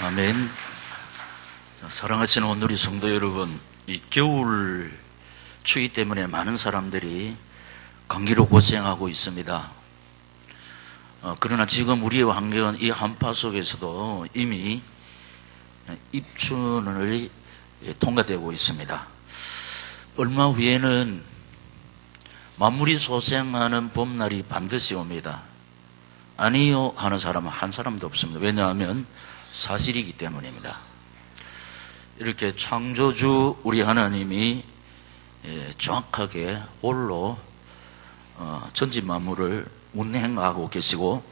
아멘. 사랑하시는 오늘의 성도 여러분, 이 겨울 추위 때문에 많은 사람들이 감기로 고생하고 있습니다. 그러나 지금 우리의 환경은 이 한파 속에서도 이미 입춘을 통과되고 있습니다. 얼마 후에는 만물이 소생하는 봄날이 반드시 옵니다. 아니요 하는 사람은 한 사람도 없습니다. 왜냐하면 사실이기 때문입니다. 이렇게 창조주 우리 하나님이 정확하게 홀로 전지 만물을 운행하고 계시고,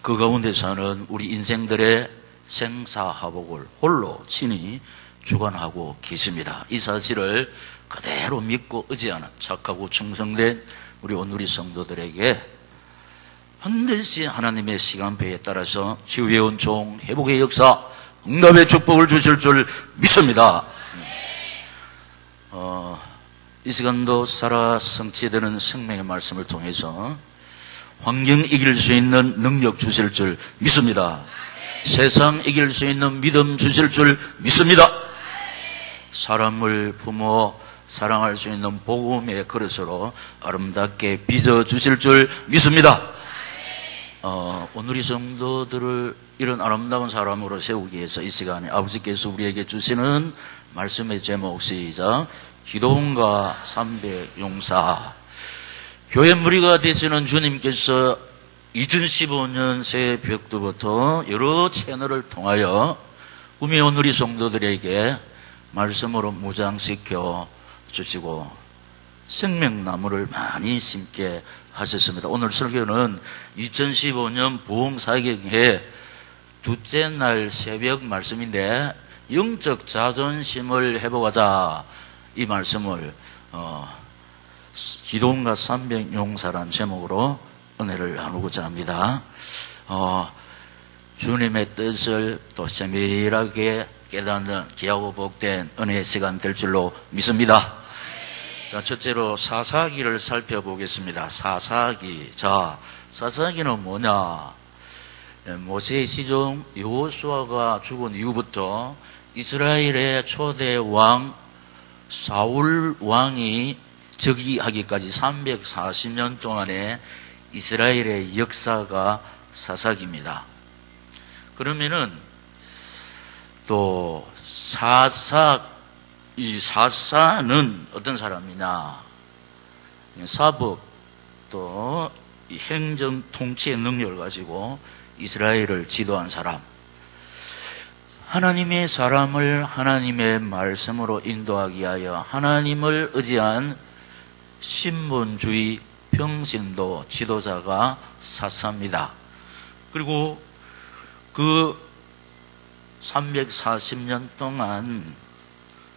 그 가운데 사는 우리 인생들의 생사화복을 홀로 친히 주관하고 계십니다. 이 사실을 그대로 믿고 의지하는 착하고 충성된 우리 오누리 성도들에게 반드시 하나님의 시간표에 따라서 치유의 종, 회복의 역사, 응답의 축복을 주실 줄 믿습니다. 이 시간도 살아 성취되는 생명의 말씀을 통해서 환경 이길 수 있는 능력 주실 줄 믿습니다. 세상 이길 수 있는 믿음 주실 줄 믿습니다. 사람을 부모 사랑할 수 있는 복음의 그릇으로 아름답게 빚어주실 줄 믿습니다. 오늘 이 성도들을 이런 아름다운 사람으로 세우기 위해서 이 시간에 아버지께서 우리에게 주시는 말씀의 제목, 시작. 기도원과 300용사. 교회 무리가 되시는 주님께서 2015년 새벽부터 여러 채널을 통하여 우리 오누리 성도들에게 말씀으로 무장시켜 주시고 생명나무를 많이 심게 하셨습니다. 오늘 설교는 2015년 부흥사역의 둘째 날 새벽 말씀인데, 영적 자존심을 회복하자, 이 말씀을 기도원과 300용사라는 제목으로 은혜를 나누고자 합니다. 주님의 뜻을 또 세밀하게 깨닫는 귀하고 복된 은혜의 시간 될 줄로 믿습니다. 자, 첫째로 사사기를 살펴보겠습니다. 사사기. 자, 사사기는 뭐냐? 모세의 시종 여호수아가 죽은 이후부터 이스라엘의 초대 왕 사울 왕이 즉위하기까지 340년 동안의 이스라엘의 역사가 사사기입니다. 그러면은 또 이 사사는 어떤 사람이냐? 사법 또 행정 통치의 능력을 가지고 이스라엘을 지도한 사람, 하나님의 사람을 하나님의 말씀으로 인도하기 위하여 하나님을 의지한 신분주의 평신도 지도자가 사사입니다. 그리고 그 340년 동안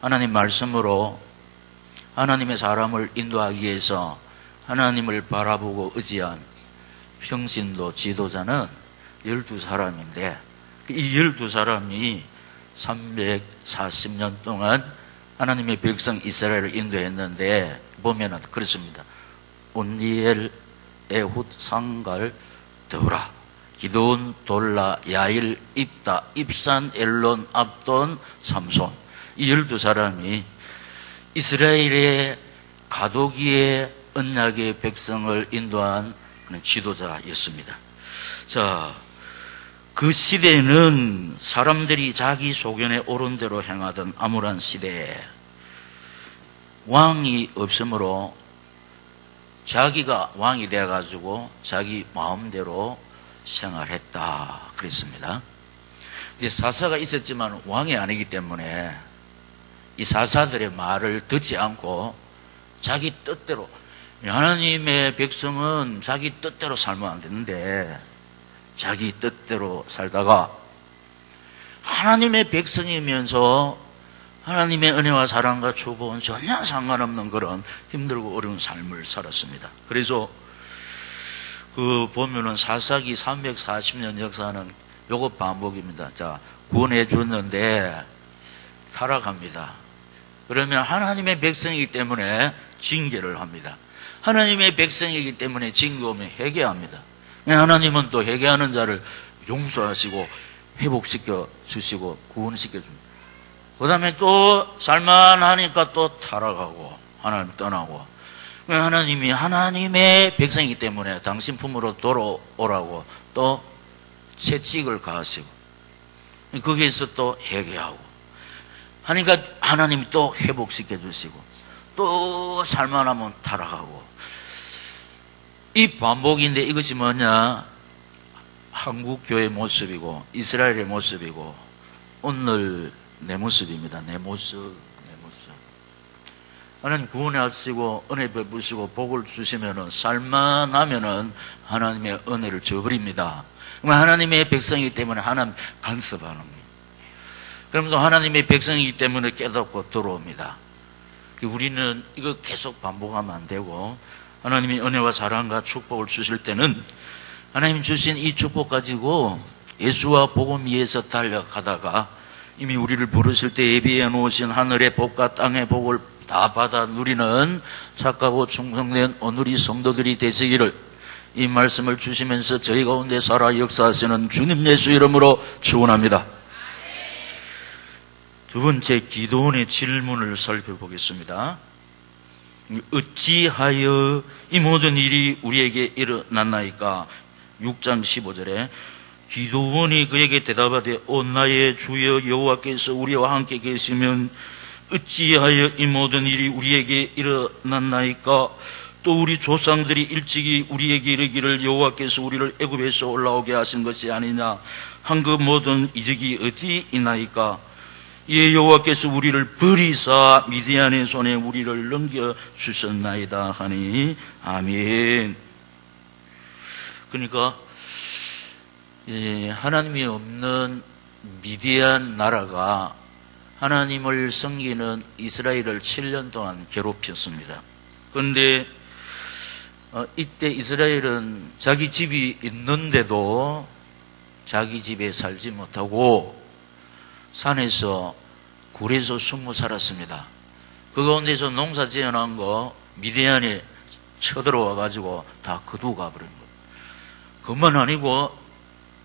하나님 말씀으로 하나님의 사람을 인도하기 위해서 하나님을 바라보고 의지한 평신도 지도자는 12사람인데, 이 12사람이 340년 동안 하나님의 백성 이스라엘을 인도했는데, 보면은 그렇습니다. 온니엘, 에훗, 상갈, 드브라, 기드온, 돌라, 야일, 입다, 입산, 엘론, 압돈, 삼손, 이 12사람이 이스라엘의 가도기의 언약의 백성을 인도한 지도자였습니다. 자, 그 시대는 사람들이 자기 소견에 옳은 대로 행하던 암울한 시대에 왕이 없으므로 자기가 왕이 되어가지고 자기 마음대로 생활했다 그랬습니다. 이제 사사가 있었지만 왕이 아니기 때문에 이 사사들의 말을 듣지 않고 자기 뜻대로, 하나님의 백성은 자기 뜻대로 살면 안 되는데 자기 뜻대로 살다가 하나님의 백성이면서 하나님의 은혜와 사랑과 축복은 전혀 상관없는 그런 힘들고 어려운 삶을 살았습니다. 그래서 그 보면은 사사기 340년 역사는 요것 반복입니다. 자, 구원해 줬는데 타락합니다. 그러면 하나님의 백성이기 때문에 징계를 합니다. 하나님의 백성이기 때문에 징계 오면 회개합니다. 하나님은 또 회개하는 자를 용서하시고 회복시켜 주시고 구원시켜 줍니다. 그 다음에 또 살만하니까 또 타락하고 하나님 떠나고, 하나님이 하나님의 백성이기 때문에 당신 품으로 돌아오라고 또 채찍을 가하시고, 거기에서 또 회개하고 하니까 하나님이 또 회복시켜 주시고, 또 살만하면 타락하고, 이 반복인데 이것이 뭐냐? 한국 교회의 모습이고 이스라엘의 모습이고 오늘 내 모습입니다. 내 모습. 하나님 구원하시고 은혜 베푸시고 복을 주시면은 살만하면은 하나님의 은혜를 저버립니다. 그러면 하나님의 백성이기 때문에 하나님 간섭하는 거예요. 그러면서 하나님의 백성이기 때문에 깨닫고 들어옵니다. 우리는 이거 계속 반복하면 안 되고, 하나님이 은혜와 사랑과 축복을 주실 때는 하나님 주신 이 축복 가지고 예수와 복음 위에서 달려가다가 이미 우리를 부르실 때 예비해 놓으신 하늘의 복과 땅의 복을 다 받아 누리는 착하고 충성된 오늘의 성도들이 되시기를 이 말씀을 주시면서 저희 가운데 살아 역사하시는 주님 예수 이름으로 축원합니다. 두 번째, 기도원의 질문을 살펴보겠습니다. 어찌하여 이 모든 일이 우리에게 일어났나이까? 6장 15절에 기도원이 그에게 대답하되 오 나의 주여 여호와께서 우리와 함께 계시면 어찌하여 이 모든 일이 우리에게 일어났나이까? 또 우리 조상들이 일찍이 우리에게 이르기를 여호와께서 우리를 애굽에서 올라오게 하신 것이 아니냐 한 그 모든 이적이 어디 있나이까? 이에 여호와께서 우리를 버리사 미디안의 손에 우리를 넘겨주셨나이다 하니 아멘. 그러니까 하나님이 없는 미디안 나라가 하나님을 섬기는 이스라엘을 7년 동안 괴롭혔습니다. 그런데 이때 이스라엘은 자기 집이 있는데도 자기 집에 살지 못하고 산에서 굴에서 숨어 살았습니다. 그 가운데서 농사 지어놓은 거 미디안에 쳐들어와 가지고 다 거두고 가버린 거예요. 그것만 아니고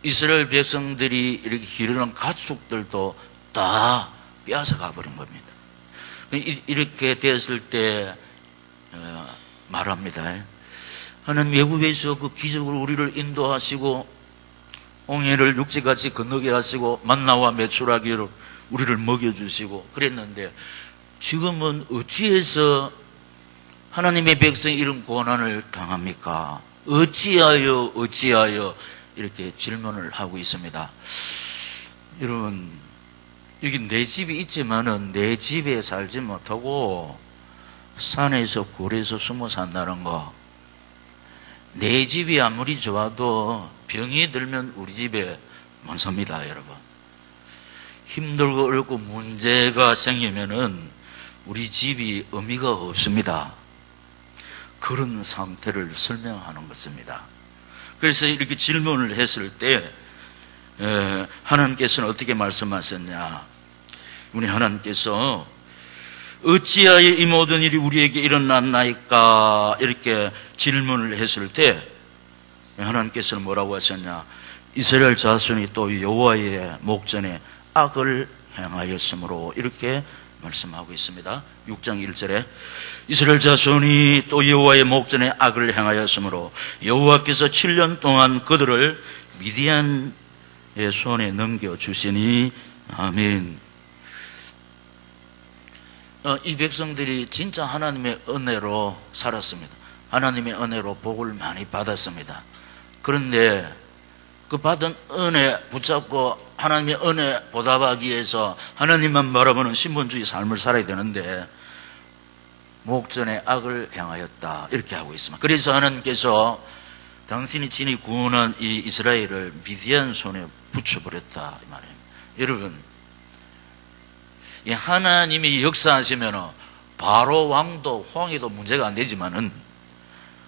이스라엘 백성들이 이렇게 기르는 가축들도 다 빼앗아 가버린 겁니다. 이렇게 되었을 때 말합니다. 하나님 애굽에서 그 기적으로 우리를 인도하시고 홍해를 육지같이 건너게 하시고 만나와 메추라기로 우리를 먹여주시고 그랬는데 지금은 어찌해서 하나님의 백성 이런 고난을 당합니까? 어찌하여 이렇게 질문을 하고 있습니다. 여러분, 여기 내 집이 있지만은 내 집에 살지 못하고 산에서 굴에서 숨어 산다는 거, 내 집이 아무리 좋아도 병이 들면 우리 집에 못 삽니다, 여러분. 힘들고 어렵고 문제가 생기면은 우리 집이 의미가 없습니다. 그런 상태를 설명하는 것입니다. 그래서 이렇게 질문을 했을 때 하나님께서는 어떻게 말씀하셨냐? 우리 하나님께서 어찌하여 이 모든 일이 우리에게 일어났나이까? 이렇게 질문을 했을 때 하나님께서는 뭐라고 하셨냐? 이스라엘 자손이 또 여호와의 목전에 악을 행하였으므로 이렇게 말씀하고 있습니다. 6장 1절에 이스라엘 자손이 또 여호와의 목전에 악을 행하였으므로 여호와께서 7년 동안 그들을 미디안의 손에 넘겨주시니 아멘. 이 백성들이 진짜 하나님의 은혜로 살았습니다. 하나님의 은혜로 복을 많이 받았습니다. 그런데 그 받은 은혜 붙잡고 하나님의 은혜 보답하기 위해서 하나님만 바라보는 신분주의 삶을 살아야 되는데 목전에 악을 행하였다 이렇게 하고 있습니다. 그래서 하나님께서 당신이 친히 구원한 이 이스라엘을 미디안 손에 붙여버렸다 이 말이에요. 여러분, 이 하나님이 역사하시면 바로 왕도 홍해도 문제가 안 되지만은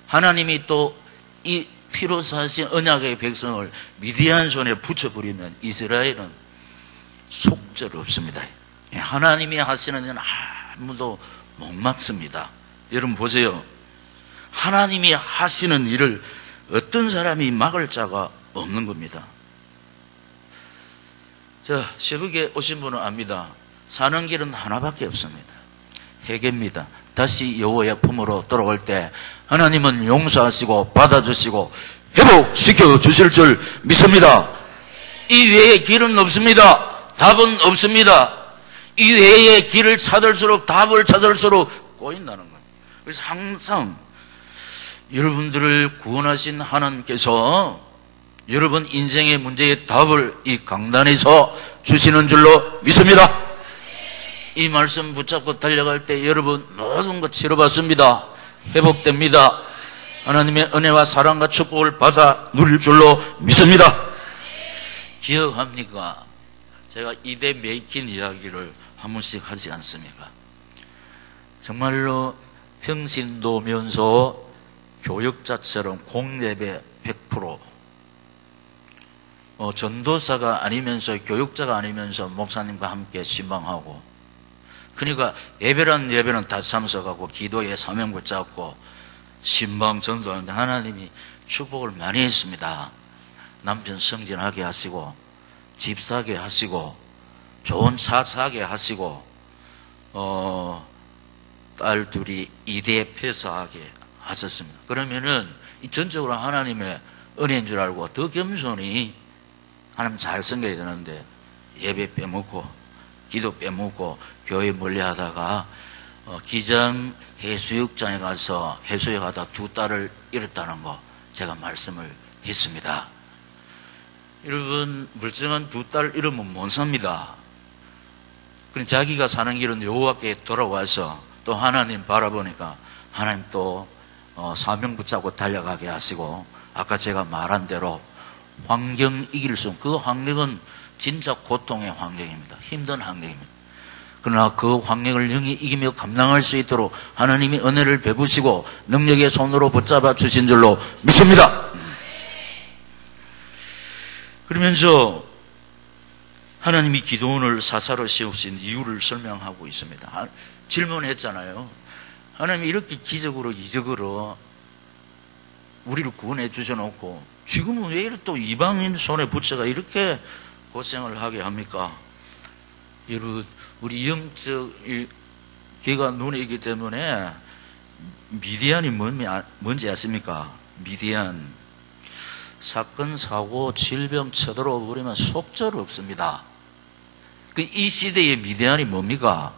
하나님이 또 이 피로 사신 언약의 백성을 미디안 손에 붙여버리면 이스라엘은 속절 없습니다. 하나님이 하시는 일은 아무도 못 막습니다. 여러분 보세요. 하나님이 하시는 일을 어떤 사람이 막을 자가 없는 겁니다. 새벽에 오신 분은 압니다. 사는 길은 하나밖에 없습니다. 회개입니다. 다시 여호와의 품으로 돌아올 때 하나님은 용서하시고 받아주시고 회복시켜 주실 줄 믿습니다. 이 외에 길은 없습니다. 답은 없습니다. 이 외의 길을 찾을수록, 답을 찾을수록 꼬인다는 거예요. 그래서 항상 여러분들을 구원하신 하나님께서 여러분 인생의 문제의 답을 이 강단에서 주시는 줄로 믿습니다. 이 말씀 붙잡고 달려갈 때 여러분 모든 것 치러받습니다. 회복됩니다. 하나님의 은혜와 사랑과 축복을 받아 누릴 줄로 믿습니다. 기억합니까? 제가 이대 메이킨 이야기를 한 번씩 하지 않습니까? 정말로 평신도면서 교역자처럼 공예배 100%, 전도사가 아니면서 교육자가 아니면서 목사님과 함께 신방하고, 그러니까 예배는 다 참석하고 기도에 사명 붙잡고 신방 전도하는데 하나님이 축복을 많이 했습니다. 남편 성진하게 하시고 집 사게 하시고 좋은 차 사게 하시고 딸 둘이 이대 폐사하게 하셨습니다. 그러면은 전적으로 하나님의 은혜인 줄 알고 더 겸손히 하나님 잘 섬겨야 되는데 예배 빼먹고 기도 빼먹고 교회 멀리 하다가 기장 해수욕장에 가서 해수욕하다 두 딸을 잃었다는 거 제가 말씀을 했습니다. 여러분, 멀쩡한 두 딸 잃으면 못 삽니다. 그럼 자기가 사는 길은 여호와께 돌아와서 또 하나님 바라보니까 하나님 또 사명 붙잡고 달려가게 하시고, 아까 제가 말한 대로 환경 이길 수, 그 환경은 진짜 고통의 환경입니다. 힘든 환경입니다. 그러나 그 환경을 영이 이기며 감당할 수 있도록 하나님이 은혜를 베푸시고 능력의 손으로 붙잡아 주신 줄로 믿습니다. 그러면서 하나님이 기도원을 사사로 세우신 이유를 설명하고 있습니다. 질문했잖아요. 하나님이 이렇게 기적으로 이적으로 우리를 구원해 주셔놓고 지금은 왜 이렇게 또 이방인 손에 붙여가 이렇게 고생을 하게 합니까? 여러분, 우리 영적 귀가 눈에 있기 때문에 미디안이 뭔지 아십니까? 미디안. 사건, 사고, 질병 쳐들어와 버리면 속절 없습니다. 이 시대의 미디안이 뭡니까?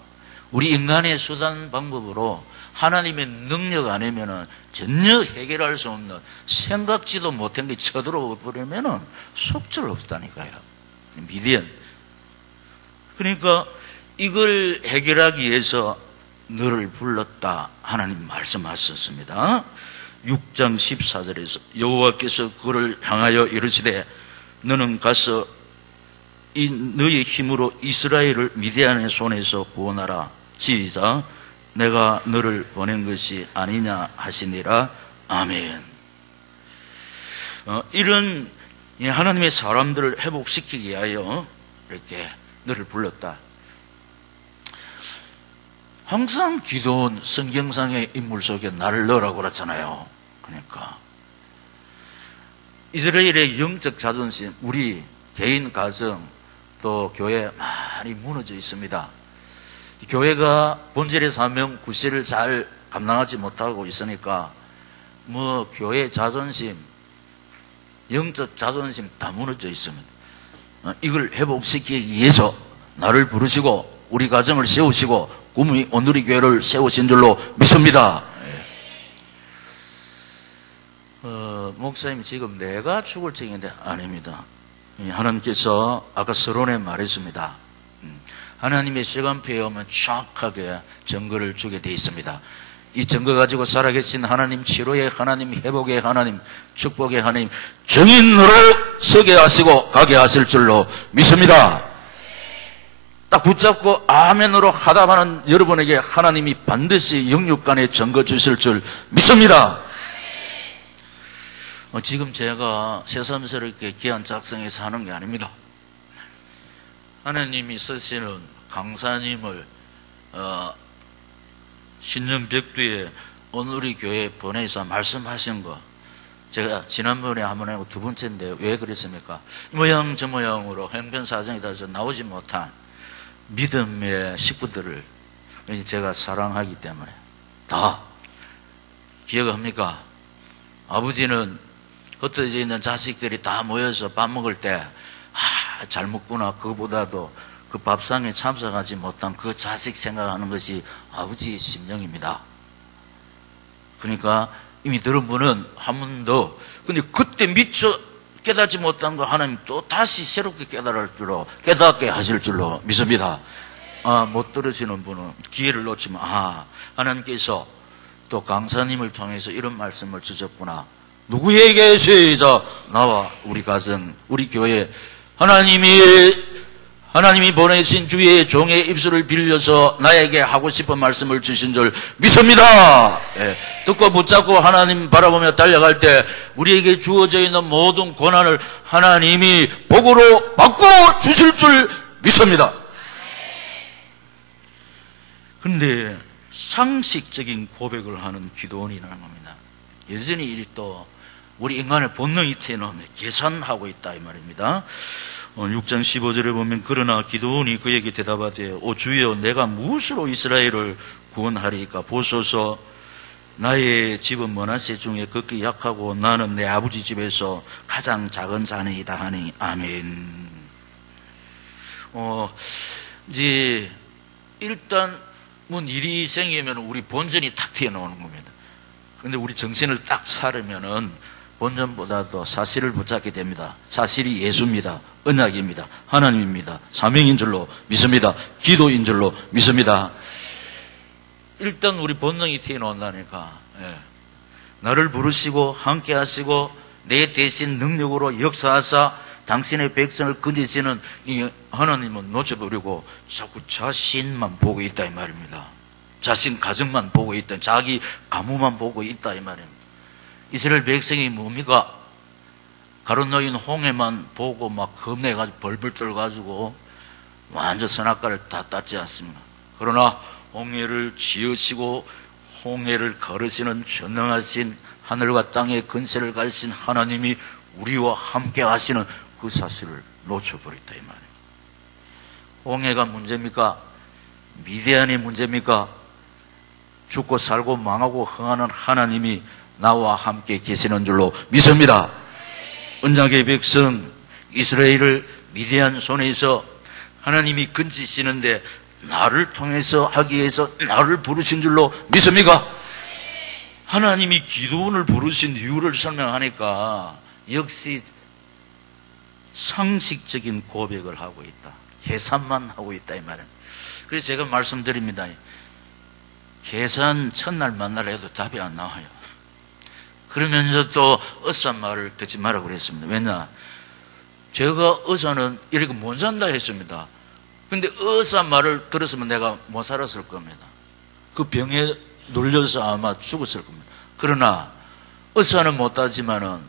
우리 인간의 수단 방법으로 하나님의 능력 아니면은 전혀 해결할 수 없는, 생각지도 못한 게 쳐들어와 버리면은 속절 없다니까요. 미디안. 그러니까 이걸 해결하기 위해서 너를 불렀다 하나님 말씀하셨습니다. 6장 14절에서 여호와께서 그를 향하여 이르시되 너는 가서 너의 힘으로 이스라엘을 미디안의 손에서 구원하라. 시작. 내가 너를 보낸 것이 아니냐 하시니라. 아멘. 이런 하나님의 사람들을 회복시키기 위하여 이렇게 너를 불렀다. 항상 기도원 성경상의 인물 속에 나를 넣으라고 그랬잖아요. 그러니까 이스라엘의 영적 자존심, 우리 개인 가정 또 교회 많이 무너져 있습니다. 교회가 본질의 사명 구실을 잘 감당하지 못하고 있으니까 교회 자존심, 영적 자존심 다 무너져 있습니다. 이걸 회복시키기 위해서 나를 부르시고 우리 가정을 세우시고 구문이 오늘의 교회를 세우신 줄로 믿습니다. 목사님 지금 내가 죽을 책인데 아닙니다. 하나님께서 아까 서론에 말했습니다. 하나님의 시간표에 오면 정확하게 증거를 주게 되어 있습니다. 이 증거 가지고 살아계신 하나님, 치료의 하나님, 회복의 하나님, 축복의 하나님, 증인으로 서게 하시고 가게 하실 줄로 믿습니다. 딱 붙잡고 아멘으로 하답하는 여러분에게 하나님이 반드시 영육간에 증거 주실 줄 믿습니다. 지금 제가 새삼스럽게 기한 작성해서 하는 게 아닙니다. 하나님이 쓰시는 강사님을 신년벽두에 오늘 우리 교회에 보내서 말씀하신 거 제가 지난번에 한 번 하고 두 번째인데 왜 그랬습니까? 이 모양 저 모양으로 형편사정이 따라서 나오지 못한 믿음의 식구들을 제가 사랑하기 때문에 다 기억합니까? 아버지는 흩어져 있는 자식들이 다 모여서 밥 먹을 때 잘 먹구나, 그거보다도 그 밥상에 참석하지 못한 그 자식 생각하는 것이 아버지의 심령입니다. 그러니까 이미 들은 분은 한 번 더, 근데 그때 미처 깨닫지 못한 거 하나님 또 다시 새롭게 깨닫게 하실 줄로 믿습니다. 못 들으시는 분은 기회를 놓치면, 하나님께서 또 강사님을 통해서 이런 말씀을 주셨구나. 누구에게 시작, 나와 우리 가정, 우리 교회, 하나님이 보내신 주의 종의 입술을 빌려서 나에게 하고 싶은 말씀을 주신 줄 믿습니다. 듣고 붙잡고 하나님 바라보며 달려갈 때 우리에게 주어져 있는 모든 고난을 하나님이 복으로 바꿔 주실 줄 믿습니다. 그런데 상식적인 고백을 하는 기도원이라는 겁니다. 여전히 또 우리 인간의 본능이 튀는 계산하고 있다 이 말입니다. 6장 15절에 보면 그러나 기드온이 그에게 대답하되 오 주여 내가 무엇으로 이스라엘을 구원하리까 보소서 나의 집은 므낫세 중에 극히 약하고 나는 내 아버지 집에서 가장 작은 자녀이다 하니 아멘. 이제 일단 일이 생기면 우리 본전이 탁 튀어나오는 겁니다. 그런데 우리 정신을 딱 차리면은 본전보다도 사실을 붙잡게 됩니다. 사실이 예수입니다. 언약입니다. 하나님입니다. 사명인 줄로 믿습니다. 기도인 줄로 믿습니다. 일단 우리 본능이 튀어나온다니까. 나를 부르시고 함께 하시고 내 대신 능력으로 역사하사 당신의 백성을 건지시는 이 하나님은 놓쳐버리고 자꾸 자신만 보고 있다 이 말입니다. 자신 가정만 보고 있다, 자기 가무만 보고 있다 이 말입니다. 이스라엘 백성이 뭡니까? 가론 놓인 홍해만 보고 막 겁내가지고 벌벌 떨어가지고 완전 선악과를 다 땄지 않습니까? 그러나 홍해를 지으시고 홍해를 걸으시는 전능하신 하늘과 땅의 근세를 가지신 하나님이 우리와 함께 하시는 그 사실을 놓쳐버렸다 이 말입니다. 홍해가 문제입니까? 미디안이 문제입니까? 죽고 살고 망하고 흥하는 하나님이 나와 함께 계시는 줄로 믿습니다. 언약의 백성 이스라엘을 미디안 손에서 하나님이 건지시는데 나를 통해서 하기 위해서 나를 부르신 줄로 믿습니까? 하나님이 기드온을 부르신 이유를 설명하니까 역시 상식적인 고백을 하고 있다. 계산만 하고 있다 이 말은. 그래서 제가 말씀드립니다. 계산 첫날 만날 해도 답이 안 나와요. 그러면서 또 어싼 말을 듣지 말라고 그랬습니다. 왜냐? 제가 의사는 이렇게 못 산다 했습니다. 근데 어싼 말을 들었으면 내가 못 살았을 겁니다. 그 병에 눌려서 아마 죽었을 겁니다. 그러나 의사는 못하지만은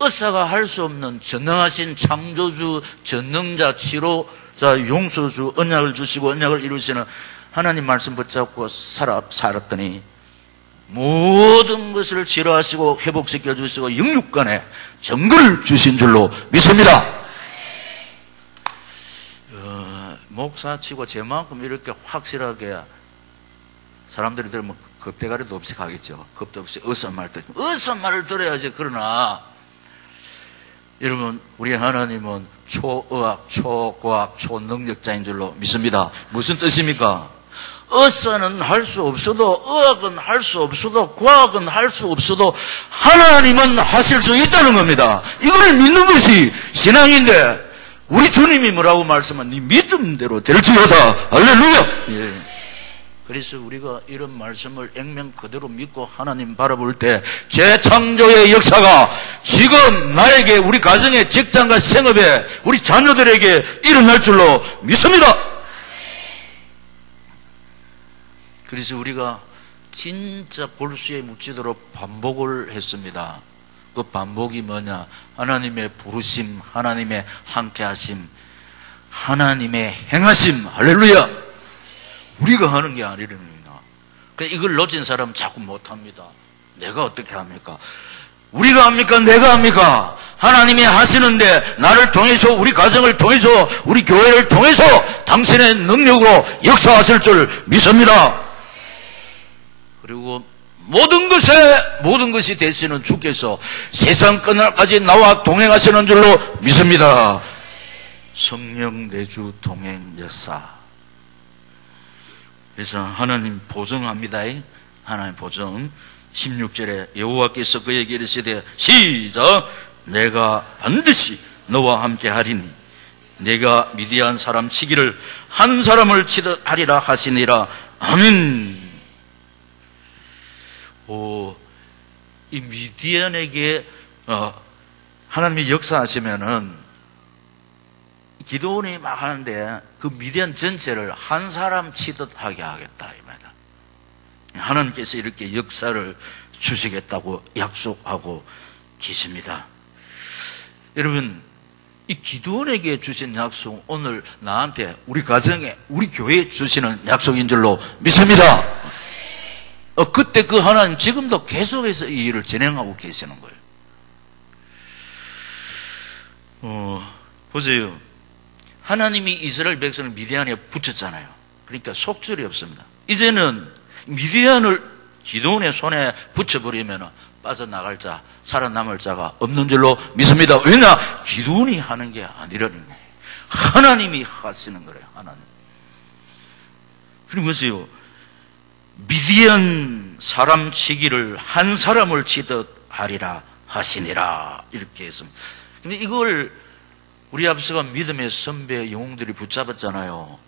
의사가 할 수 없는 전능하신 창조주, 전능자, 치료자, 용서주, 언약을 주시고 언약을 이루시는 하나님 말씀 붙잡고 살았더니 모든 것을 치료하시고 회복시켜 주시고 영육간에 정글을 주신 줄로 믿습니다. 목사치고 제만큼 이렇게 확실하게 사람들이 들으면 겁대가리도 없이 가겠죠. 겁도 없이 어싼 말을 들어야지. 그러나 여러분, 우리 하나님은 초의학, 초고학, 초능력자인 줄로 믿습니다. 무슨 뜻입니까? 의사는 할 수 없어도, 의학은 할 수 없어도, 과학은 할 수 없어도 하나님은 하실 수 있다는 겁니다. 이걸 믿는 것이 신앙인데 우리 주님이 뭐라고 말씀한 네 믿음대로 될지어다. 할렐루야. 예. 그래서 우리가 이런 말씀을 액면 그대로 믿고 하나님 바라볼 때 재창조의 역사가 지금 나에게, 우리 가정의 직장과 생업에, 우리 자녀들에게 일어날 줄로 믿습니다. 그래서 우리가 진짜 골수에 묻히도록 반복을 했습니다. 그 반복이 뭐냐? 하나님의 부르심, 하나님의 함께하심, 하나님의 행하심. 할렐루야. 우리가 하는 게 아니랍니다. 이걸 놓친 사람은 자꾸 못합니다. 내가 어떻게 합니까? 우리가 합니까? 내가 합니까? 하나님이 하시는데 나를 통해서, 우리 가정을 통해서, 우리 교회를 통해서 당신의 능력으로 역사하실 줄 믿습니다. 그리고 모든 것이 되시는 주께서 세상 끝날까지 나와 동행하시는 줄로 믿습니다. 성령 내주 동행 역사. 그래서 하나님 보증합니다. 하나님 보증. 16절에 여호와께서 그에게 이르시되 시작. 내가 반드시 너와 함께 하리니 내가 미디안 사람 치기를 한 사람을 치듯 하리라 하시니라. 아멘. 이 미디안에게 하나님이 역사하시면은 기도원이 막 하는데 그 미디안 전체를 한 사람 치듯 하게 하겠다 이 말이다. 하나님께서 이렇게 역사를 주시겠다고 약속하고 계십니다. 여러분, 이 기도원에게 주신 약속, 오늘 나한테, 우리 가정에, 우리 교회에 주시는 약속인 줄로 믿습니다. 그때 그 하나님 지금도 계속해서 이 일을 진행하고 계시는 거예요. 보세요. 하나님이 이스라엘 백성을 미디안에 붙였잖아요. 그러니까 속줄이 없습니다. 이제는 미디안을 기도원의 손에 붙여버리면 빠져나갈 자, 살아남을 자가 없는 줄로 믿습니다. 왜냐? 기도원이 하는 게 아니라는 거예요. 하나님이 하시는 거예요. 하나님. 그리고 보세요. 미디안 사람 치기를 한 사람을 치듯 하리라 하시니라. 이렇게 했습니다. 근데 이걸 우리 앞서가 믿음의 선배 영웅들이 붙잡았잖아요.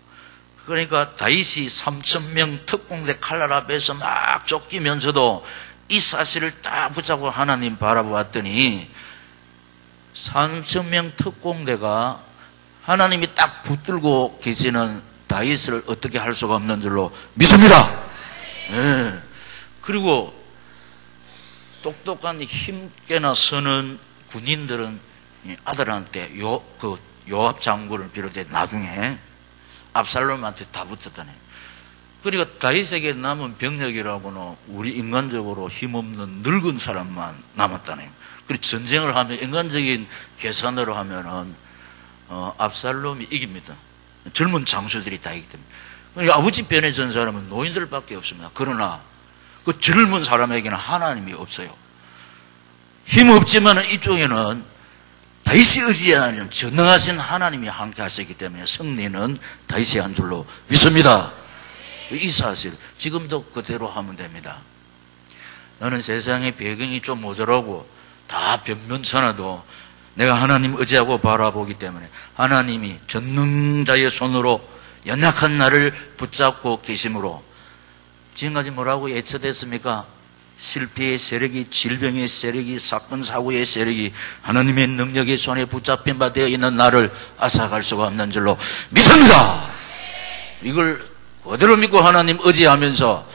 그러니까 다윗이 3,000명 특공대 칼날 앞에서 막 쫓기면서도 이 사실을 딱 붙잡고 하나님 바라보았더니 3,000명 특공대가 하나님이 딱 붙들고 계시는 다윗을 어떻게 할 수가 없는 줄로 믿습니다. 네. 그리고 똑똑한 힘께나 서는 군인들은 아들한테 요압 장군을 비롯해 나중에 압살롬한테 다 붙었다네. 그러니까 다윗에게 남은 병력이라고는 우리 인간적으로 힘없는 늙은 사람만 남았다네. 그리고 전쟁을 하면 인간적인 계산으로 하면은 압살롬이 이깁니다. 젊은 장수들이 다 이기 때문에. 그러니까 아버지 편에 전 사람은 노인들밖에 없습니다. 그러나 그 젊은 사람에게는 하나님이 없어요. 힘 없지만 이쪽에는 다윗이 의지하는 전능하신 하나님이 함께 하시기 때문에 승리는 다윗이 한 줄로 믿습니다. 이 사실 지금도 그대로 하면 됩니다. 나는 세상의 배경이 좀 모자라고 다 변변찮아도 내가 하나님 의지하고 바라보기 때문에 하나님이 전능자의 손으로 연약한 나를 붙잡고 계심으로 지금까지 뭐라고 예처됐습니까? 실패의 세력이, 질병의 세력이, 사건 사고의 세력이 하나님의 능력의 손에 붙잡힌 바 되어 있는 나를 앗아갈 수가 없는 줄로 믿습니다. 이걸 그대로 믿고 하나님 의지하면서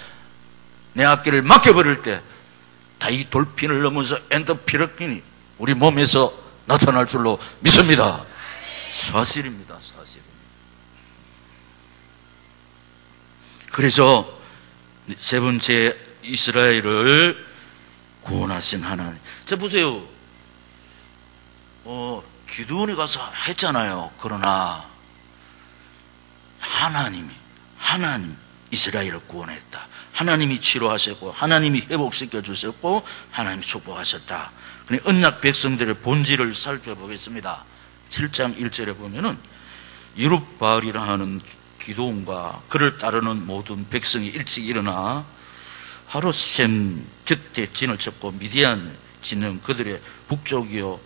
내 앞길을 막혀버릴 때 다이 돌핀을 넘어서 엔도피르킨이 우리 몸에서 나타날 줄로 믿습니다. 사실입니다. 사실. 그래서 세 번째, 이스라엘을 구원하신 하나님. 자, 보세요. 기드온이 가서 했잖아요. 그러나 하나님 이스라엘을 구원했다. 하나님이 치료하셨고 하나님이 회복시켜 주셨고 하나님이 축복하셨다. 언약 백성들의 본질을 살펴보겠습니다. 7장 1절에 보면은 여룹바알이라 하는 기드온과 그를 따르는 모든 백성이 일찍 일어나 하루셈 곁에 진을 쳤고 미디안 진은 그들의 북쪽이요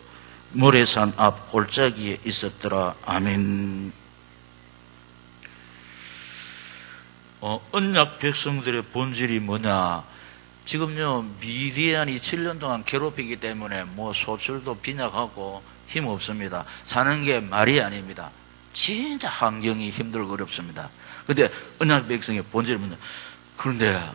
모래산 앞 골짜기에 있었더라. 아멘. 언약 백성들의 본질이 뭐냐? 지금요 미디안이 7년 동안 괴롭히기 때문에 뭐 소출도 빈약하고 힘 없습니다. 사는 게 말이 아닙니다. 진짜 환경이 힘들고 어렵습니다. 그런데 언약 백성의 본질이 뭐냐? 그런데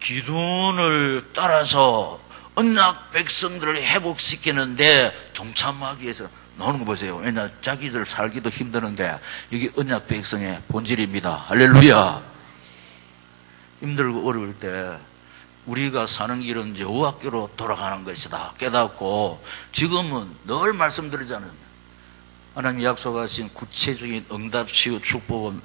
기드온을 따라서 언약 백성들을 회복시키는데 동참하기 위해서 나오는 거 보세요. 왜냐 자기들 살기도 힘드는데 이게 언약 백성의 본질입니다. 할렐루야. 힘들고 어려울 때 우리가 사는 길은 여호와께로 돌아가는 것이다 깨닫고 지금은 늘 말씀드리잖아요. 하나님이 약속하신 구체적인 응답시의 축복은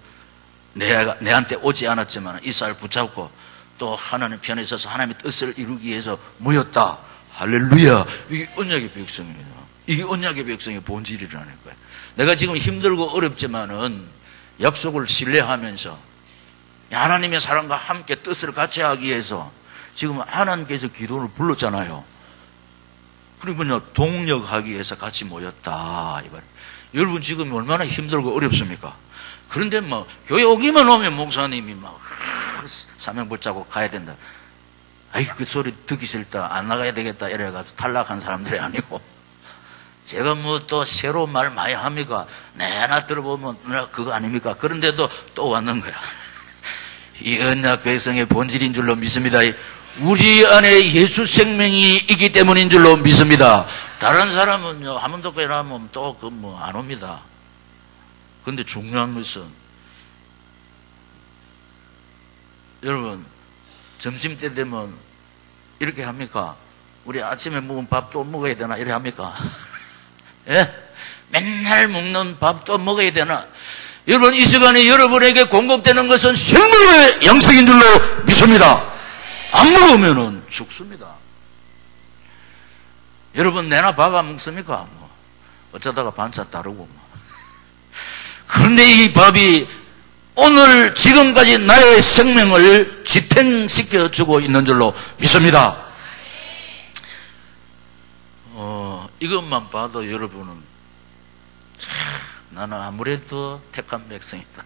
내한테 오지 않았지만 이스라엘 붙잡고 또 하나님 편에 서서 하나님의 뜻을 이루기 위해서 모였다. 할렐루야. 이게 언약의 백성입니다. 이게 언약의 백성의 본질이라는 거예요. 내가 지금 힘들고 어렵지만은 약속을 신뢰하면서 하나님의 사랑과 함께 뜻을 같이 하기 위해서 지금 하나님께서 기도를 불렀잖아요. 그리고 동력하기 위해서 같이 모였다. 여러분 지금 얼마나 힘들고 어렵습니까? 그런데 교회 오기만 오면 목사님이 사명 붙잡고 가야 된다. 아이 그 소리 듣기 싫다. 안 나가야 되겠다. 이래가지고 탈락한 사람들이 아니고 제가 또 새로운 말 많이 합니까? 내나 들어보면 그거 아닙니까? 그런데도 또 왔는 거야. 이 언약 백성의 본질인 줄로 믿습니다. 우리 안에 예수 생명이 있기 때문인 줄로 믿습니다. 다른 사람은요, 한 번 더 빼라면 또 안 옵니다. 그런데 중요한 것은, 여러분, 점심때 되면 이렇게 합니까? 우리 아침에 먹은 밥도 먹어야 되나? 이렇게 합니까? 예? 맨날 먹는 밥도 먹어야 되나? 여러분, 이 시간에 여러분에게 공급되는 것은 생명의 양식인 줄로 믿습니다. 안 먹으면 죽습니다. 여러분, 내나 밥 안 먹습니까? 어쩌다가 반찬 따르고. 그런데 이 밥이 오늘 지금까지 나의 생명을 지탱시켜주고 있는 줄로 믿습니다. 이것만 봐도 여러분은 나는 아무래도 택한 백성이다.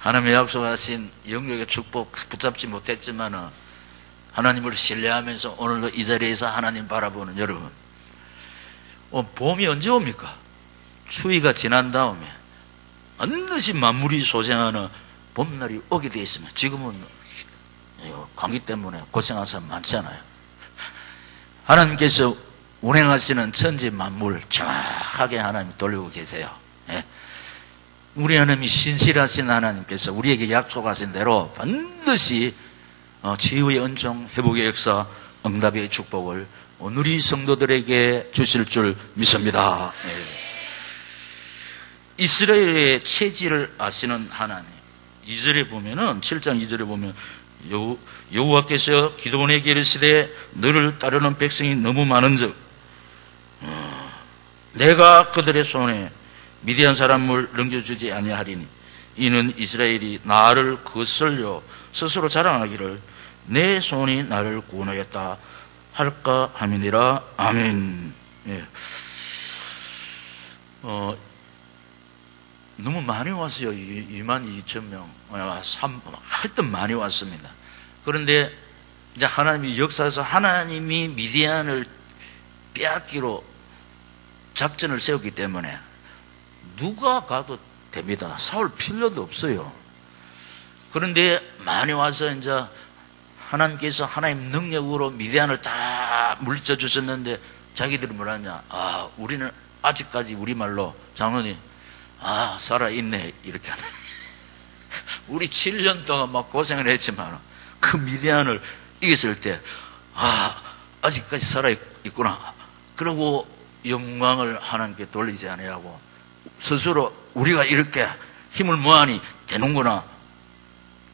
하나님의 약속하신 영역의 축복 붙잡지 못했지만 하나님을 신뢰하면서 오늘도 이 자리에서 하나님 바라보는 여러분, 봄이 언제 옵니까? 추위가 지난 다음에 반드시 만물이 소생하는 봄날이 오게 되어 있습니다. 지금은 감기 때문에 고생하는 사람 많잖아요. 하나님께서 운행하시는 천지 만물 정확하게 하나님 돌리고 계세요. 예? 우리 하나님이 신실하신 하나님께서 우리에게 약속하신 대로 반드시 치유의 은총, 회복의 역사, 응답의 축복을 오늘이 성도들에게 주실 줄 믿습니다. 예. 이스라엘의 체질을 아시는 하나님. 2절에 보면은 7장 2절에 보면 여호와께서 기드온에게 이르시되 너를 따르는 백성이 너무 많은즉 내가 그들의 손에 미디안 사람을 넘겨주지 아니하리니 이는 이스라엘이 나를 거슬려 스스로 자랑하기를 내 손이 나를 구원하였다 할까 함이니라. 아멘. 예. 너무 많이 왔어요. 22,000명. 하여튼 많이 왔습니다. 그런데 이제 하나님이 역사에서 하나님이 미디안을 빼앗기로 작전을 세웠기 때문에 누가 가도 됩니다. 싸울 필요도 없어요. 그런데 많이 와서 이제 하나님께서 하나님 능력으로 미디안을 다 물리쳐 주셨는데 자기들이 뭐라냐? 우리는 아직까지 우리말로 장로님 살아있네 이렇게 하네. 우리 7년 동안 막 고생을 했지만 그 미디안을 이겼을 때 아직까지 살아있구나. 그리고 영광을 하나님께 돌리지 아니하고 스스로 우리가 이렇게 힘을 모아니 되는구나.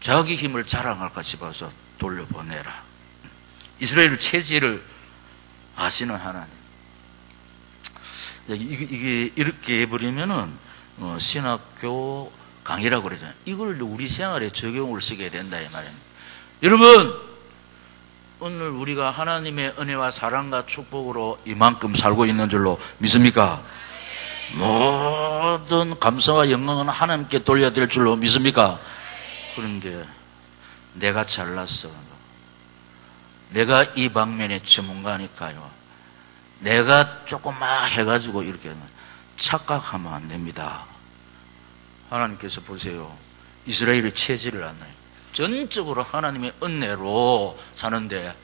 자기 힘을 자랑할까 싶어서 돌려보내라. 이스라엘 체질을 아시는 하나님. 이게 이렇게 해버리면은 신학교 강의라고 그러잖아요. 이걸 우리 생활에 적용을 시켜야 된다 이 말입니다. 여러분, 오늘 우리가 하나님의 은혜와 사랑과 축복으로 이만큼 살고 있는 줄로 믿습니까? 모든 감사와 영광은 하나님께 돌려야 될 줄로 믿습니까? 그런데 내가 잘났어. 내가 이 방면의 전문가니까요. 내가 조금만 해가지고 이렇게 착각하면 안 됩니다. 하나님께서 보세요. 이스라엘의 체질을 알아요. 전적으로 하나님의 은혜로 사는데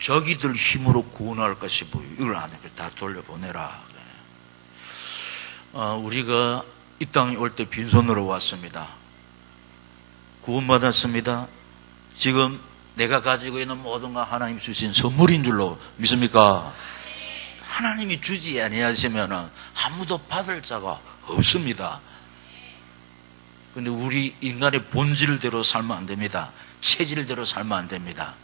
저기들 힘으로 구원할 것이 뭐예요? 이걸 하나님께 다 돌려보내라. 우리가 이 땅에 올 때 빈손으로 왔습니다. 구원받았습니다. 지금 내가 가지고 있는 모든 거 하나님 주신 선물인 줄로 믿습니까? 하나님이 주지 아니하시면 아무도 받을 자가 없습니다. 근데 우리 인간의 본질대로 살면 안 됩니다. 체질대로 살면 안 됩니다.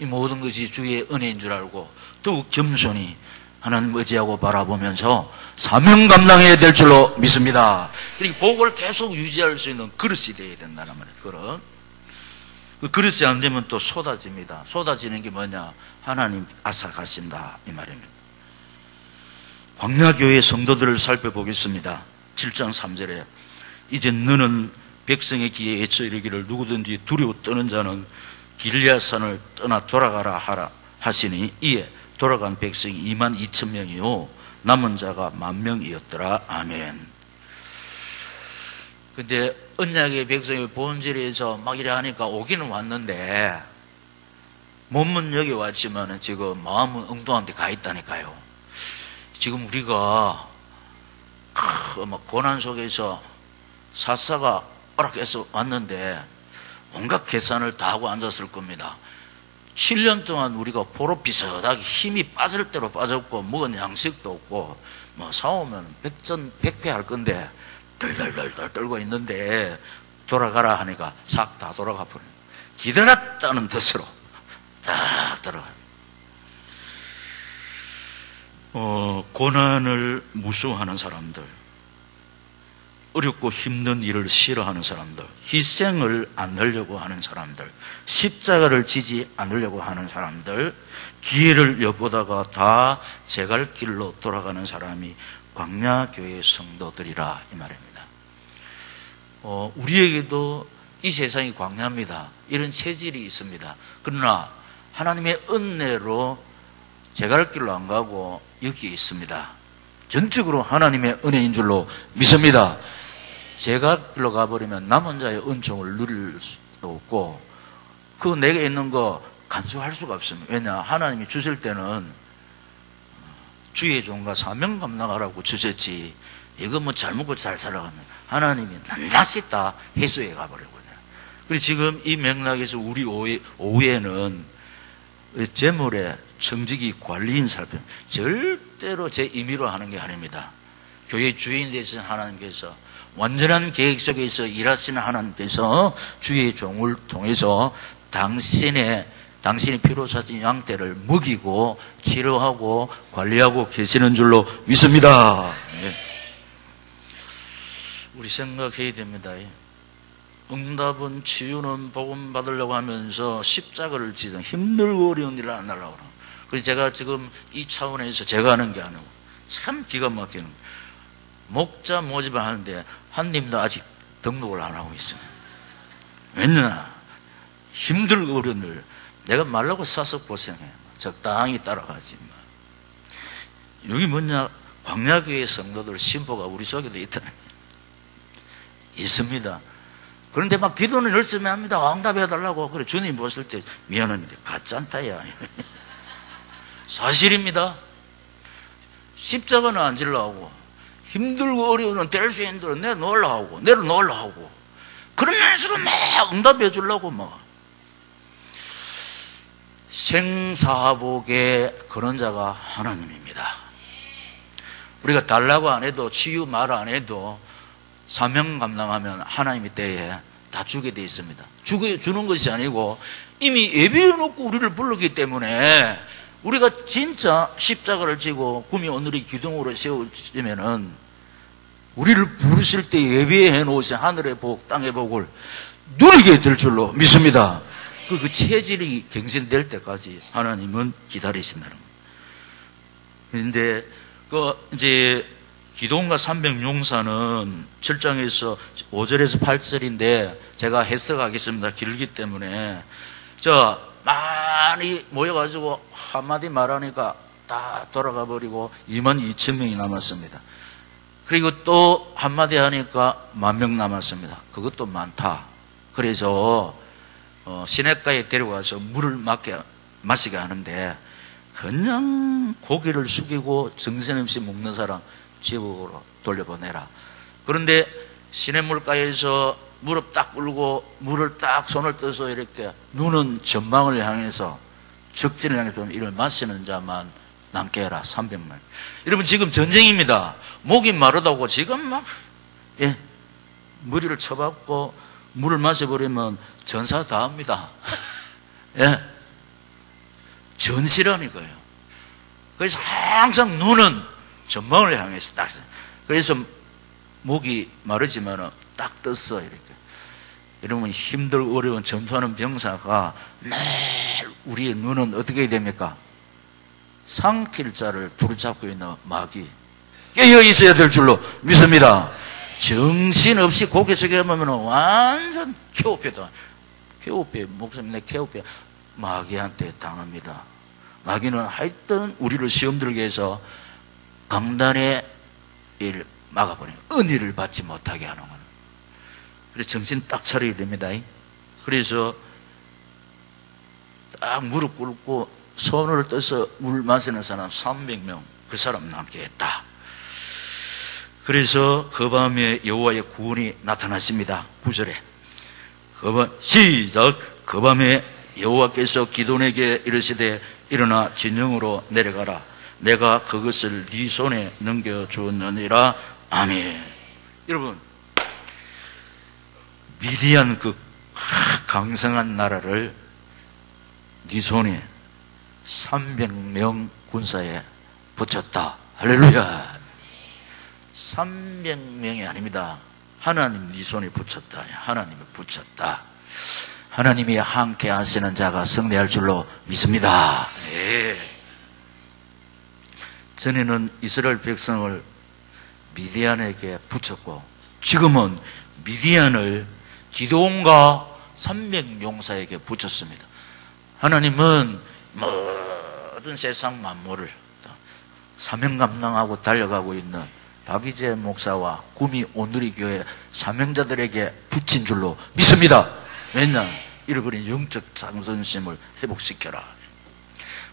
이 모든 것이 주의 은혜인 줄 알고 더욱 겸손히 하나님 의지하고 바라보면서 사명 감당해야 될 줄로 믿습니다. 그리고 복을 계속 유지할 수 있는 그릇이 되어야 된다는 말이에요. 그릇. 그 그릇이 안 되면 또 쏟아집니다. 쏟아지는 게 뭐냐? 하나님 앗아가신다 이 말입니다. 광야교회 성도들을 살펴보겠습니다. 7장 3절에 이제 너는 백성의 귀에 애써 이르기를 누구든지 두려워 떠는 자는 길리앗산을 떠나 돌아가라 하라 하시니 이에 돌아간 백성이 22,000명이요 남은 자가 10,000명이었더라. 아멘. 근데 언약의 백성의 본질에서 막 이래 하니까 오기는 왔는데 몸은 여기 왔지만 지금 마음은 엉뚱한 데 가 있다니까요. 지금 우리가 막 고난 속에서 사사가 오락해서 왔는데 온갖 계산을 다 하고 앉았을 겁니다. 7년 동안 우리가 포로 비슷하게 힘이 빠질 대로 빠졌고 먹은 양식도 없고 뭐 싸우면 백패할 건데 덜덜덜덜 떨고 있는데 돌아가라 하니까 싹 다 돌아가 버려요. 기다렸다는 뜻으로 딱 돌아가요. 고난을 무서워하는 사람들, 어렵고 힘든 일을 싫어하는 사람들, 희생을 안 하려고 하는 사람들, 십자가를 지지 않으려고 하는 사람들, 기회를 엿보다가 다 제 갈 길로 돌아가는 사람이 광야교회 성도들이라 이 말입니다. 우리에게도 이 세상이 광야입니다. 이런 체질이 있습니다. 그러나 하나님의 은혜로 제 갈 길로 안 가고 여기에 있습니다. 전적으로 하나님의 은혜인 줄로 믿습니다. 제가 길로 가버리면 남은 자의 은총을 누릴 수도 없고 그 내게 있는 거 간수할 수가 없습니다. 왜냐? 하나님이 주실 때는 주의 종과 사명 감당하라고 주셨지 이거 뭐 잘 먹고 잘 살아가면 하나님이 낱낱이 다 회수해 가버리거든요. 그리고 지금 이 맥락에서 우리 오후에는 재물의 정직이 관리인 살펴 절대로 제 임의로 하는 게 아닙니다. 교회 주인 되신 하나님께서 완전한 계획 속에서 일하시는 하나님께서 주의 종을 통해서 당신이 피로 사신 양떼를 먹이고 치료하고 관리하고 계시는 줄로 믿습니다. 네. 우리 생각해야 됩니다. 응답은 치유는 복음 받으려고 하면서 십자가를 지든 힘들고 어려운 일을 안 하려고 그러고 그래서 제가 지금 이 차원에서 제가 하는 게 아니고 참 기가 막히는 거예요. 목자 모집을 하는데 한 님도 아직 등록을 안 하고 있어요. 왜냐? 힘들고 어려운 일 내가 말라고 사서 고생해. 적당히 따라가지. 여기 뭐냐? 광야교회 성도들 신보가 우리 속에도 있다는 거예요. 있습니다. 그런데 막 기도는 열심히 합니다. 응답해달라고. 그래, 주님 보실 때 미안합니다. 가짠타야. 사실입니다. 십자가는 안 질러하고 힘들고 어려우면 될 수 있는 대로 내놓으려고 하고 내려놓으려고 하고 그러면서도 막 응답해 주려고 막 생사복의 그런 자가 하나님입니다. 우리가 달라고 안 해도 치유 말 안 해도 사명 감당하면 하나님의 때에 다 주게 돼 있습니다. 주는 것이 아니고 이미 예비해 놓고 우리를 부르기 때문에 우리가 진짜 십자가를 지고 구미 오늘이 기둥으로 세우시면은 우리를 부르실 때 예비해 놓으신 하늘의 복, 땅의 복을 누리게 될 줄로 믿습니다. 그 체질이 갱신될 때까지 하나님은 기다리신다는 겁니다. 그런데 이제 기도원과 300용사는 7장에서 5절에서 8절인데 제가 해석하겠습니다. 길기 때문에 많이 모여가지고 한마디 말하니까 다 돌아가 버리고 22,000명이 남았습니다. 그리고 또 한마디 하니까 10,000명 남았습니다. 그것도 많다. 그래서 시냇가에 데려가서 물을 마시게 하는데 그냥 고개를 숙이고 정신없이 먹는 사람 지옥으로 돌려보내라. 그런데 시냇물가에서 무릎 딱 꿇고 물을 딱 손을 떠서 이렇게 눈은 전망을 향해서 적진을 향해서 이를 마시는 자만 남게 해라. 300명. 여러분 지금 전쟁입니다. 목이 마르다고 지금 막 머리를 쳐박고 물을 마셔버리면 전사 다 합니다. 전시라는 거예요. 그래서 항상 눈은 전망을 향해서 딱. 그래서 목이 마르지만 딱 떴어 이렇게. 여러분 힘들고 어려운 전투하는 병사가 매일 우리의 눈은 어떻게 됩니까? 삼킬 자를 부르잡고 있는 마귀 깨어 있어야 될 줄로 믿습니다. 정신없이 고개 숙여보면 완전 케오페다. 케오페 목사님 내 케오페 마귀한테 당합니다. 마귀는 하여튼 우리를 시험 들게 해서 강단의 일 막아버려요. 은혜를 받지 못하게 하는 거는. 그래서 정신 딱 차려야 됩니다. 그래서 딱 무릎 꿇고 손을 떠서 물 마시는 사람 300명 그 사람 남게 했다. 그래서 그 밤에 여호와의 구원이 나타났습니다. 9절에 시작. 그 밤에 여호와께서 기드온에게 이르시되 일어나 진영으로 내려가라. 내가 그것을 네 손에 넘겨주었느니라. 아멘. 여러분 미디안 그 강성한 나라를 네 손에 300명 군사에 붙였다. 할렐루야. 300명이 아닙니다. 하나님 네 손에 붙였다. 하나님이 붙였다. 하나님이 함께 하시는 자가 승리할 줄로 믿습니다. 전에는 이스라엘 백성을 미디안에게 붙였고 지금은 미디안을 기드온과 300용사에게 붙였습니다. 하나님은 모든 세상 만물을 사명 감당하고 달려가고 있는 박이재 목사와 구미 오누리 교회 사명자들에게 붙인 줄로 믿습니다. 왜냐? 잃어버린 영적 자존심을 회복시켜라.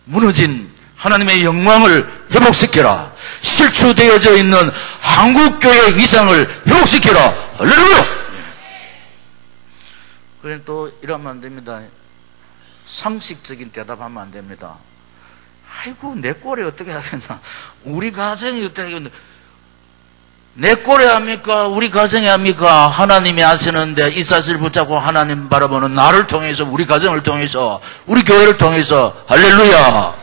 무너진 하나님의 영광을 회복시켜라. 실추되어져 있는 한국교회의 위상을 회복시켜라. 할렐루야. 그래 또 이러면 안 됩니다. 상식적인 대답하면 안 됩니다. 아이고 내 꼴에 어떻게 하겠나, 우리 가정이 어떻게 하겠나. 내 꼴에 합니까? 우리 가정에 합니까? 하나님이 하시는데 이 사실을 붙잡고 하나님 바라보는 나를 통해서, 우리 가정을 통해서, 우리 교회를 통해서. 할렐루야.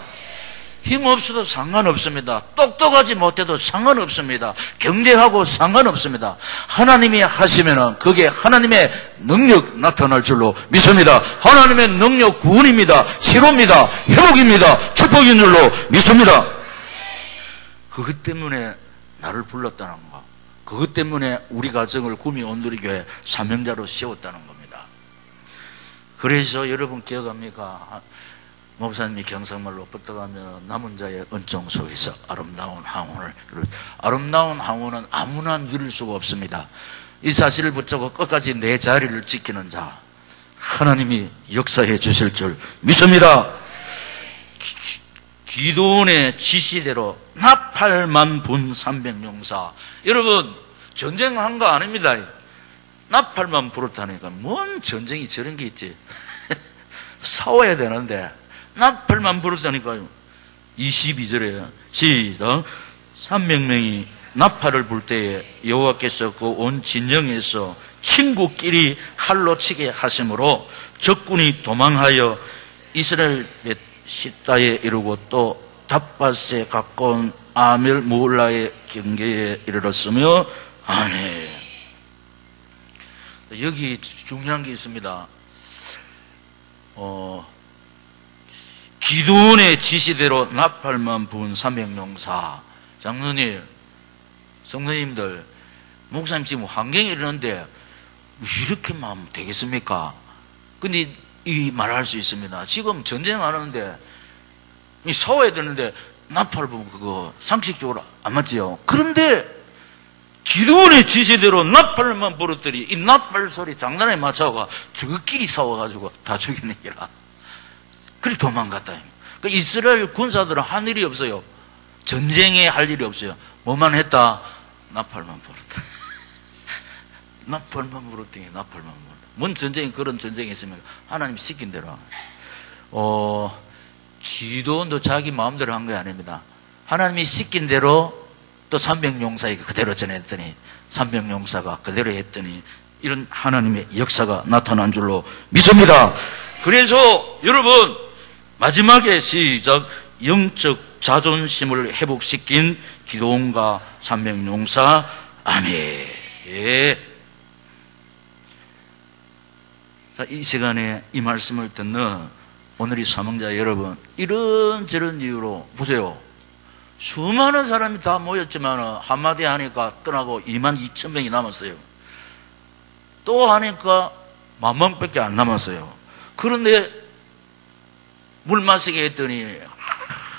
힘없어도 상관없습니다. 똑똑하지 못해도 상관없습니다. 경제하고 상관없습니다. 하나님이 하시면은 그게 하나님의 능력 나타날 줄로 믿습니다. 하나님의 능력 구원입니다. 치료입니다. 회복입니다. 축복인 줄로 믿습니다. 그것 때문에 나를 불렀다는 거, 그것 때문에 우리 가정을 구미 온누리교회 사명자로 세웠다는 겁니다. 그래서 여러분 기억합니까? 목사님이 경상말로 붙어가면 남은 자의 은총 속에서 아름다운 항원을 이룰. 아름다운 항원은 아무나 누릴 수가 없습니다. 이 사실을 붙잡고 끝까지 내 자리를 지키는 자, 하나님이 역사해 주실 줄 믿습니다. 기드온의 지시대로 나팔만 분 300용사. 여러분 전쟁한 거 아닙니다. 나팔만 불었다니까 뭔 전쟁이 저런 게 있지. 싸워야 되는데 나팔만 불었다니까요. 22절에 시작. 300명이 나팔을 불 때에 여호와께서 그 온 진영에서 친구끼리 칼로 치게 하심으로 적군이 도망하여 이스라엘 벳시다에 이르고 또 답밭에 가까운 아멜 무올라의 경계에 이르렀으며. 아멘. 여기 중요한 게 있습니다. 기드온의 지시대로 나팔만 부은 300용사. 장로님, 성도님들, 목사님 지금 환경이 이러는데 이렇게만 하면 되겠습니까? 근데 이 말할 수 있습니다. 지금 전쟁하는데 싸워야 되는데 나팔 부은 그거 상식적으로 안 맞지요? 그런데 기드온의 지시대로 나팔만 불었더니 이 나팔 소리 장난에 맞춰가 저끼리 싸워가지고 다 죽이는 게라. 그래 도망갔다. 그러니까 이스라엘 군사들은 할 일이 없어요. 전쟁에 할 일이 없어요. 뭐만 했다? 나팔만 불었다. 나팔만 불었더니 나팔만 불었다. 뭔 전쟁이 그런 전쟁이 있으면 하나님 시킨 대로. 기도원도 자기 마음대로 한 게 아닙니다. 하나님이 시킨 대로 또 삼병용사에게 그대로 전했더니 삼병용사가 그대로 했더니 이런 하나님의 역사가 나타난 줄로 믿습니다. 그래서 여러분 마지막에 시작, 영적 자존심을 회복시킨 기도원과 삼병용사. 아멘. 예. 자, 이 시간에 이 말씀을 듣는 오늘의 사명자 여러분, 이런저런 이유로 보세요. 수많은 사람이 다 모였지만 한마디 하니까 떠나고 22,000명이 남았어요. 또 하니까 10,000명밖에 안 남았어요. 그런데 물 마시게 했더니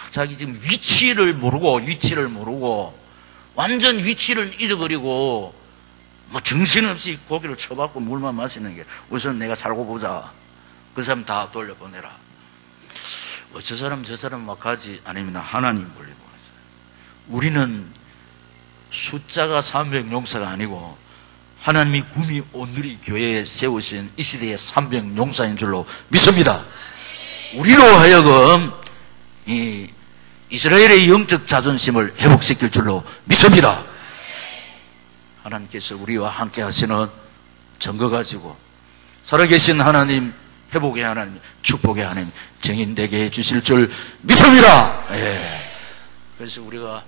자기 지금 위치를 모르고 완전 위치를 잊어버리고 뭐 정신없이 고기를 쳐박고 물만 마시는 게, 우선 내가 살고 보자. 그 사람 다 돌려보내라. 저 사람 저 사람 막 가지. 아닙니다. 하나님 돌리고 있어요. 우리는 숫자가 300용사가 아니고 하나님이 구미 오늘의 교회에 세우신 이 시대의 300용사인 줄로 믿습니다. 우리로 하여금 이 이스라엘의 영적 자존심을 회복시킬 줄로 믿습니다. 하나님께서 우리와 함께 하시는 증거 가지고 살아계신 하나님, 회복의 하나님, 축복의 하나님 증인되게 해주실 줄 믿습니다. 예. 그래서 우리가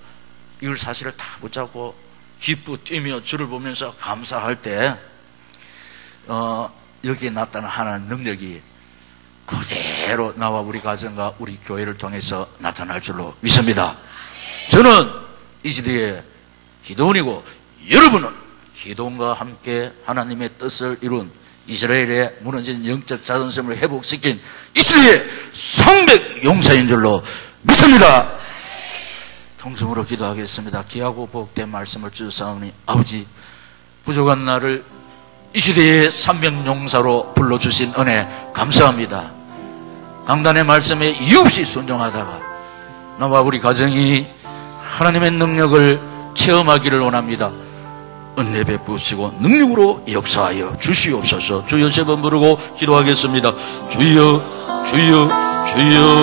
이걸 사실을 다 붙잡고 기쁘 뛰며 주를 보면서 감사할 때 여기에 나타난 하나님 능력이 그대로 나와 우리 가정과 우리 교회를 통해서 나타날 줄로 믿습니다. 저는 이 시대에 기도원이고 여러분은 기도원과 함께 하나님의 뜻을 이룬 이스라엘의 무너진 영적 자존심을 회복시킨 이스라엘의 300용사인 줄로 믿습니다. 통성으로 기도하겠습니다. 귀하고 복된 말씀을 주사오니 아버지, 부족한 나를 이 시대의 300용사로 불러주신 은혜 감사합니다. 강단의 말씀에 이없이 순종하다가 나와 우리 가정이 하나님의 능력을 체험하기를 원합니다. 은혜 베푸시고 능력으로 역사하여 주시옵소서. 주여 세 번 부르고 기도하겠습니다. 주여 주여 주여.